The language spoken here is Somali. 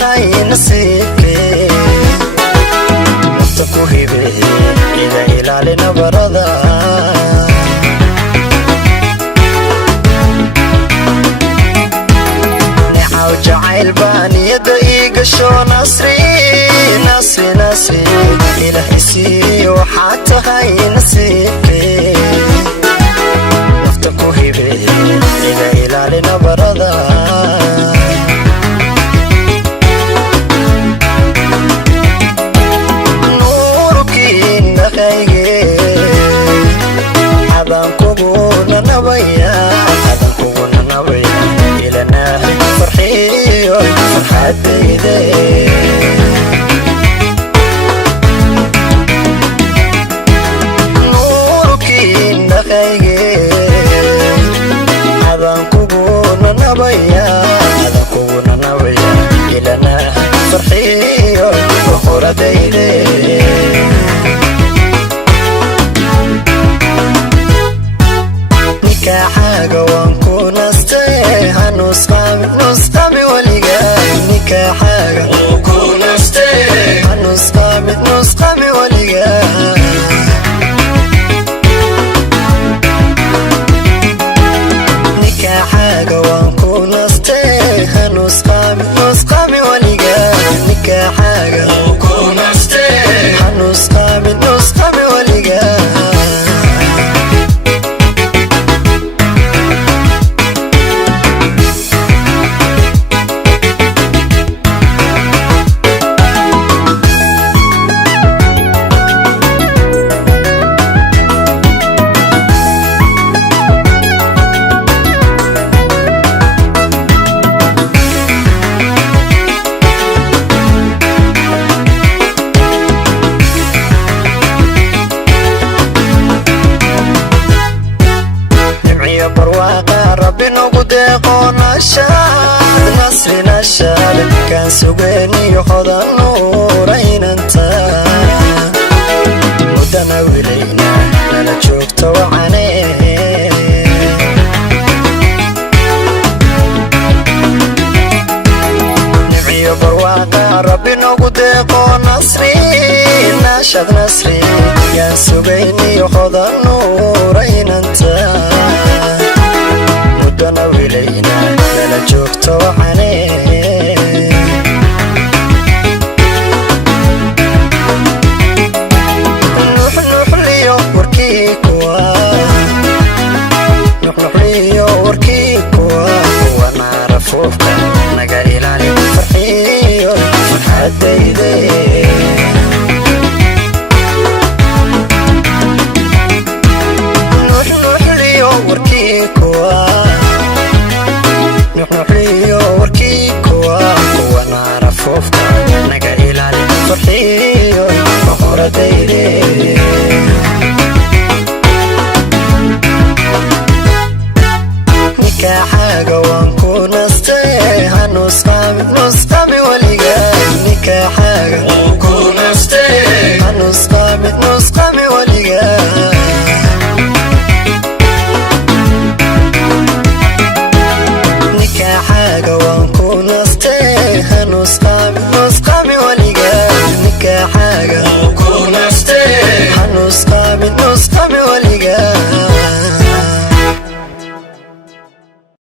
tahay nasiibkee nafta ku hibe iga ilaali nabarada nicaw jacayl baan iyada iga shoo nasri nasri nasri ilaahay sii waxaa tahay nasiibkee nafta ku hibe iga ilaali nabarada nikaaxaaga waan ku nastay hanusqaami weliga nikaaxaaga waan ku nastay hanusqaami weliga nikaaxaaga waan ku nastay hanusqaami weliga nikaaxaaga waan ku nastay hanusqaami weliga ربي نقدقو نشاد نشاد كان سوغيني يخذ النورين انت مدنا ولينا انا جوكت وعنيه نبعي برواقع ربي نقدقو نشاد نصري كان سوغيني يخذ النورين انت مدنا ولينا لا جوكت وعنيه نوح ليو وركيكوا نوح ليو وركيكوا ونعرفوك